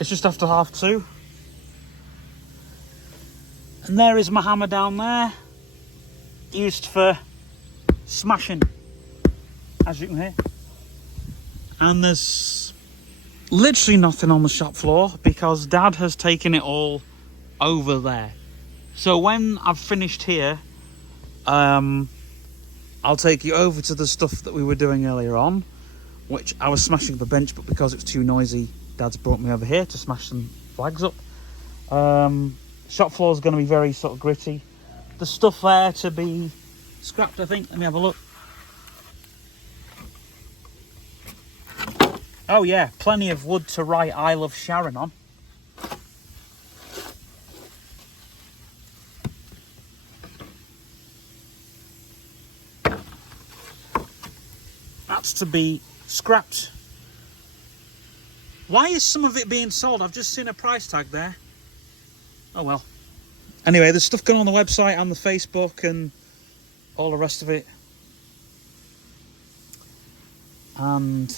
It's just after 2:30. And there is my hammer down there, used for smashing, as you can hear. And there's literally nothing on the shop floor because Dad has taken it all over there. So when I've finished here, I'll take you over to the stuff that we were doing earlier on, which I was smashing the bench, but because it's too noisy, Dad's brought me over here to smash some flags up. Shop floor is going to be very sort of gritty. The stuff there to be scrapped, I think. Let me have a look. Oh yeah, plenty of wood to write I Love Sharon on. That's to be scrapped. Why is some of it being sold? I've just seen a price tag there. Oh well. Anyway, there's stuff going on the website and the Facebook and all the rest of it. And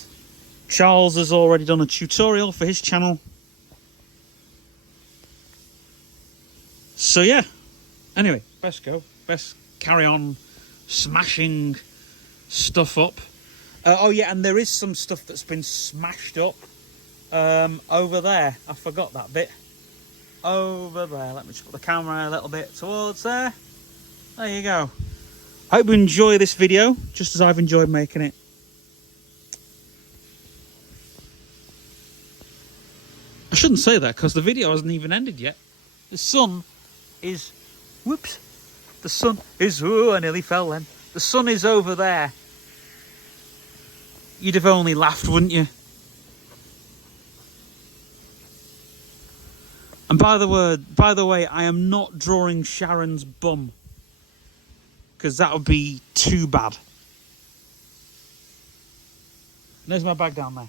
Charles has already done a tutorial for his channel. So yeah. Anyway, best go. Best carry on smashing stuff up. Oh yeah, and there is some stuff that's been smashed up over there. I forgot that bit. Over there. Let me just put the camera a little bit towards there. There you go. Hope you enjoy this video, just as I've enjoyed making it. I shouldn't say that, because the video hasn't even ended yet. The sun is... Whoops. The sun is... Oh, I nearly fell then. The sun is over there. You'd have only laughed, wouldn't you? And by the way, I am not drawing Sharon's bum, because that would be too bad. There's my bag down there.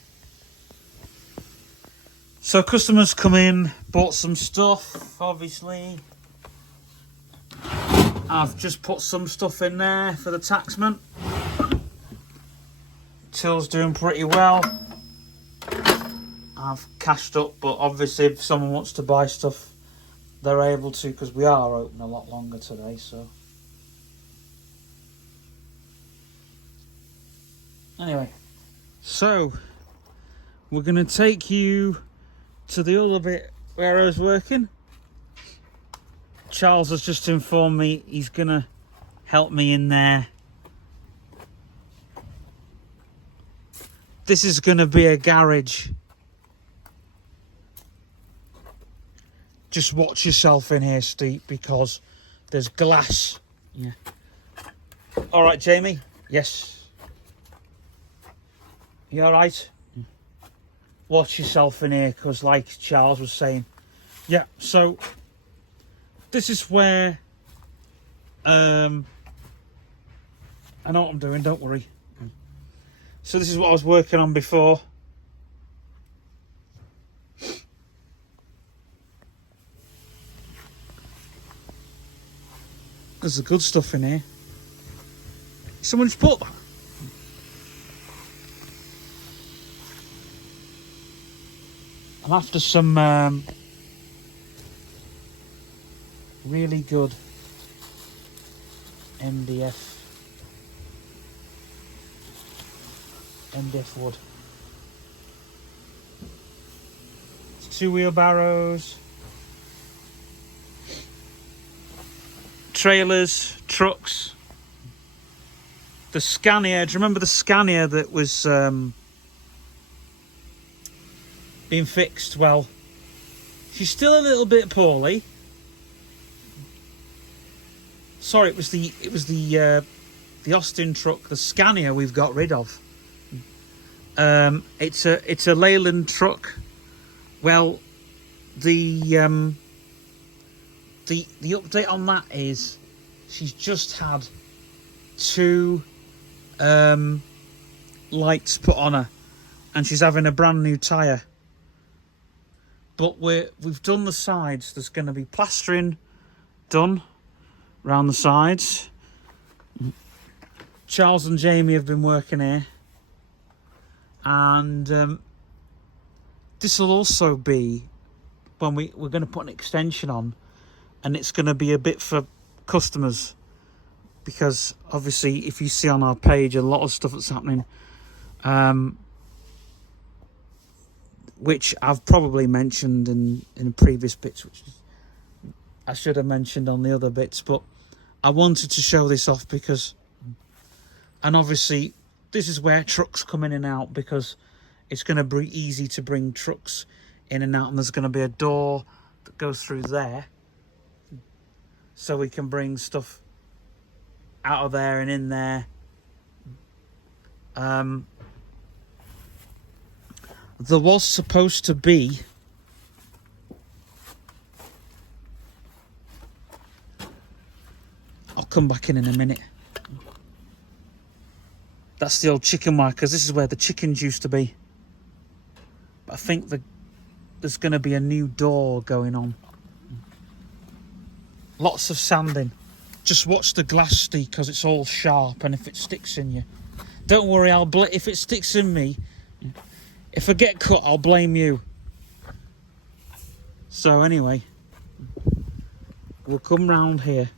So customers come in, bought some stuff, obviously. I've just put some stuff in there for the taxman. Till's doing pretty well. I've cashed up, but obviously if someone wants to buy stuff, they're able to, because we are open a lot longer today, so. Anyway, so we're going to take you to the other bit where I was working. Charles has just informed me he's going to help me in there. This is going to be a garage. Just watch yourself in here, Steve, because there's glass. Yeah. All right, Jamie? Yes. You all right? Yeah. Watch yourself in here, because like Charles was saying. Yeah, so this is where... I know what I'm doing, don't worry. So this is what I was working on before. There's the good stuff in here. Someone just put that. I'm after some really good MDF wood. It's 2 wheelbarrows, trailers, trucks. The Scania, do you remember the Scania that was being fixed? Well, she's still a little bit poorly. Sorry, it was the Austin truck, the Scania we've got rid of. It's a Leyland truck. Well, the update on that is she's just had 2 lights put on her, and she's having a brand new tyre. But we've done the sides. There's going to be plastering done around the sides. Charles and Jamie have been working here. And this will also be when we're going to put an extension on, and it's going to be a bit for customers, because obviously if you see on our page a lot of stuff that's happening, which I've probably mentioned in previous bits, which I should have mentioned on the other bits, but I wanted to show this off because, and obviously this is where trucks come in and out, because it's going to be easy to bring trucks in and out, and there's going to be a door that goes through there, so we can bring stuff out of there and in there. There was supposed to be I'll come back in a minute. That's the old chicken wire, because this is where the chickens used to be. But I think there's going to be a new door going on. Lots of sanding. Just watch the glass, Steve, because it's all sharp, and if it sticks in you, don't worry. If it sticks in me, if I get cut, I'll blame you. So anyway, we'll come round here.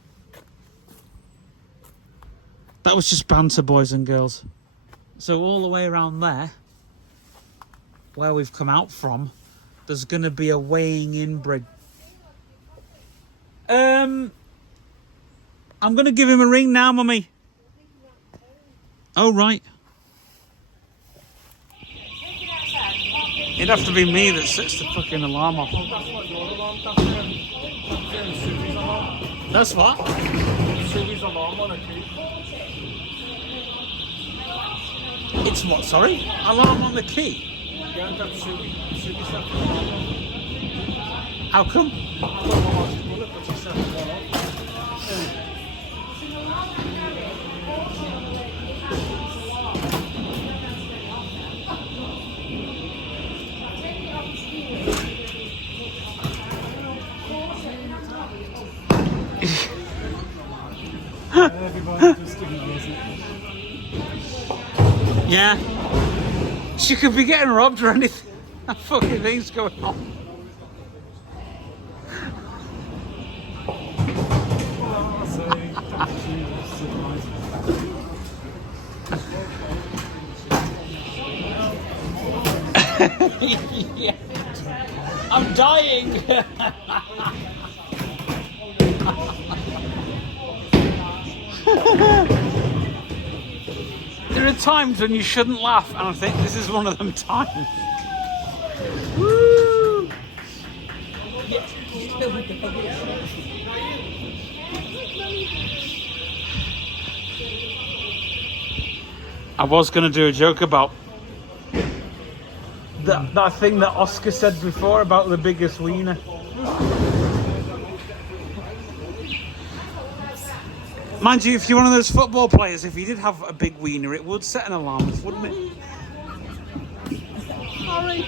That was just banter, boys and girls. So all the way around there, where we've come out from, there's going to be a weighing in bridge. I'm going to give him a ring now, Mummy. Oh, right. It'd have to be me that sets the fucking alarm off. That's not your alarm, that's alarm. That's what? Subi's alarm on a key. It's what, sorry? Alarm on the key? Yeah, that's Subi. Subi set the alarm on. How come? I don't know how she's done it, but she set the alarm on. Everybody just ignores it. Yeah. She could be getting robbed or anything. That fucking thing's going on. Yeah. I'm dying. There are times when you shouldn't laugh, and I think this is one of them times. Woo! I was going to do a joke about that thing that Oscar said before about the biggest wiener. Mind you, if you're one of those football players, if you did have a big wiener, it would set an alarm, wouldn't it? Sorry.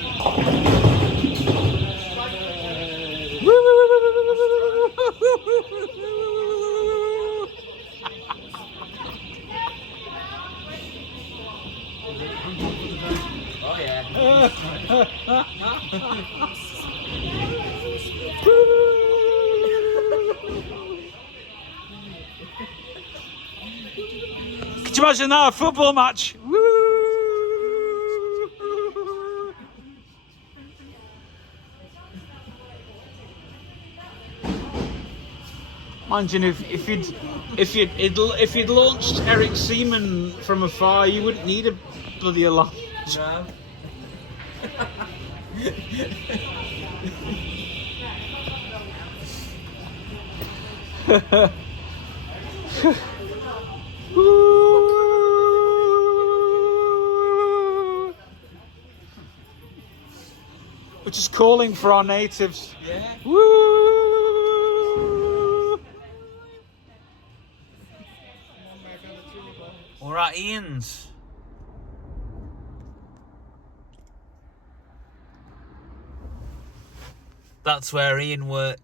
Oh yeah. Could you imagine that, a football match? Woo! Imagine if you'd launched Eric Seaman from afar, you wouldn't need a bloody alarm. No. We're just calling for our natives. Yeah. Woo! We're at Ian's. That's where Ian works.